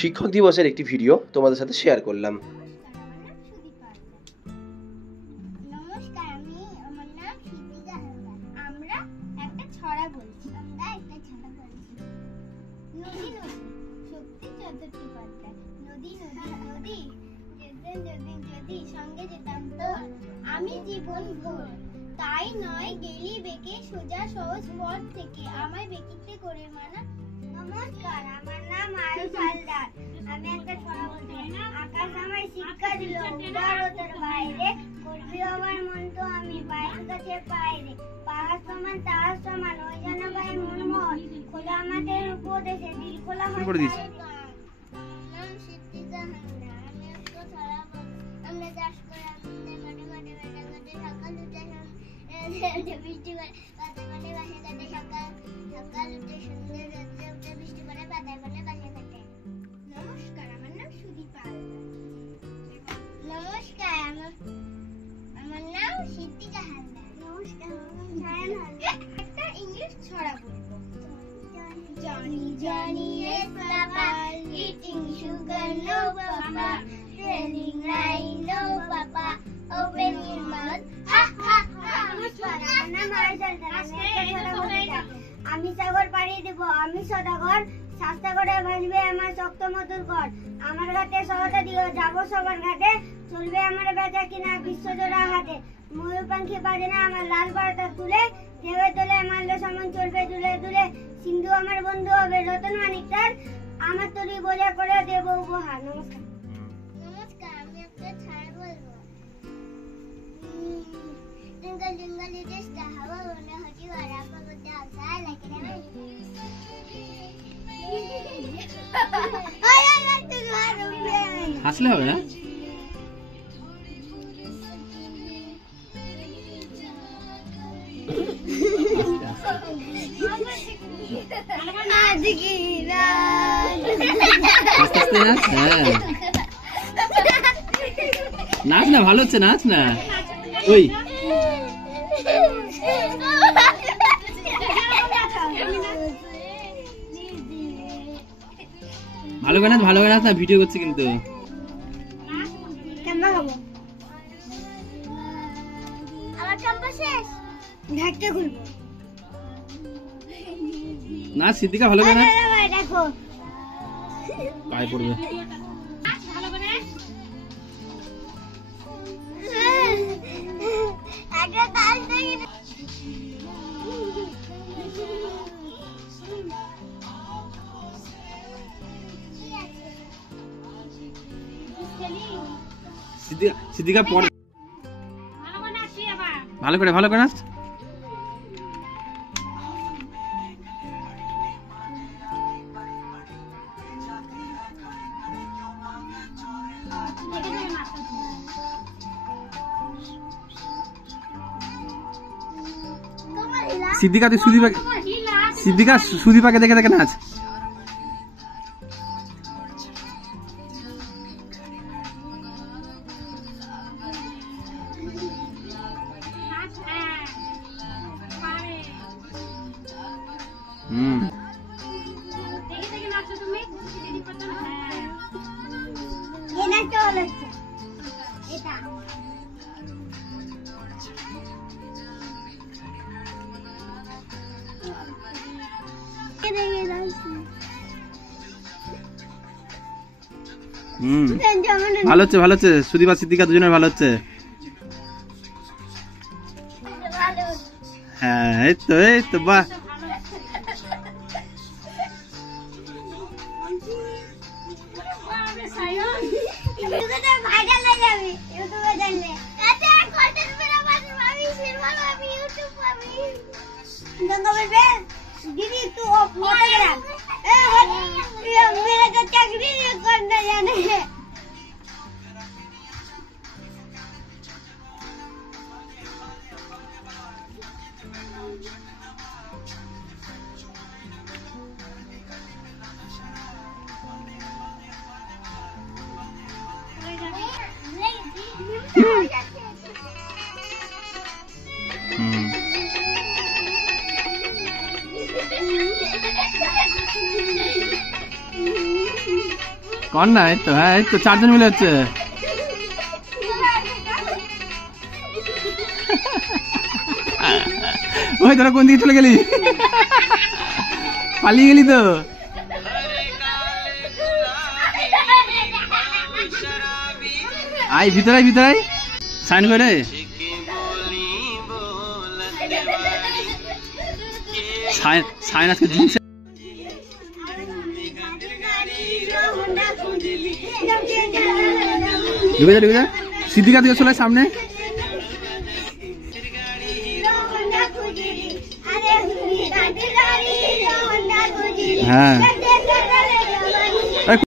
শিক্ষক দিবসের একটি ভিডিও তোমাদের সাথে শেয়ার করলাম। নমস্কার, আমার নাম সিদ্দিকা হালদার। আমরা একটা ছড়া বলছি। নদী নদী শক্তি চট্টোপাধ্যায়। নদী নদী নদী যদি সঙ্গে যেতাম তোর, আমি জীবন ভোর। তাই নয় গেলি বেঁকে সোজা সহজ পথ থেকে, আমায় বেঁকিতে করে মানা। নমস্কার, আমার নাম আয়ুষ হালদার। আমি একটা ছড়া বলছি। আকাশ আমায় শিক্ষা দিল উদারতার বাইরে, করবি আমার মন তো আমি পায়ের কাছে পাইরে। পাহাড় সমান তাহার সমান ওই যেন ভাই মনমোহন, খোলা আমাদের উপদেশে দিল খোলা হয়। নাম সিদ্দিকা হালদার। আমি একটা ছড়া বলছি। আমরা চাষ করে আমাদের মাঠে মাঠে বেড়ে কাটে সকাল উঠে বৃষ্টি করে পাতায় পাতায় বাসে কাটে। সকাল উঠে সন্ধ্যে রোদ্রে উঠে বৃষ্টি করে পাতায় পাতায় বাসে কাটে। নমস্কার, আমার নাম সুদীপা হালদার। নমস্কার, আমার নাম সিদ্দিকা হালদার। নমস্কার, আমার নাম সায়ন হালদার। একটা ইংলিশ ছড়া বলবো। Johnny, Johnny is Papa, eating sugar, no Papa, telling lie, no Papa, open your mouth, ha ha ha. আমি সাগর পাড়ি দেব, আমি সদাগর, শাস্তা করে ভাসবে আমার শক্ত মধুর ঘর। আমার ঘাটে সহজে দিও, যাবো সবার ঘাটে, চলবে আমার বেচা কিনা বিশ্বজোড়া হাতে। ময়ূর পাখি বাজে না আমার লাল বারোটা তুলে, ঢেবে তোলে মারলে সমান চলবে দুলে দুলে। সিন্ধু আমার বন্ধু হবে রতন মানিক তার, আমার তরি বোঝা করে দেব উপহার। নমস্কার। নমস্কার, আমি একটা ছড়া বলবো। Twinkle twinkle little star, how I wonder how you are up above the outside like an হাসলে হবে না? নাচ না, ভালো হচ্ছে, নাচ না। ওই ভালো করে নাচ, ভালো করে নাচ না, ভিডিও করছে কিন্তু। না সিদ্দিকা ভালো করে নাচ, দেখো পায়ে পড়বে। সিদ্দিকা পড়, ভালো করে নাচ। সিদ্দিকা তুই সুদীপাকে দেখে দেখে নাচ। ভালো হচ্ছে সুদীপা সিদ্দিকা দুজনের ভালো হচ্ছে। হ্যাঁ এই তো বাহ। दीदी तू मेरा तो चाकरी करना जाने है। কর না, এই তো, হ্যাঁ এই তো 4 জন মিলে হচ্ছে। ওই তোরা কোন দিকে চলে গেলি? পালিয়ে গেলি তো। আয় ভিতরে আয়, ভিতরে আয়, সাইন করে। সাইন আজকে জিন্স। ঢুকে যা, ঢুকে যা। সিদ্দিকা তুই চলে সামনে। হ্যাঁ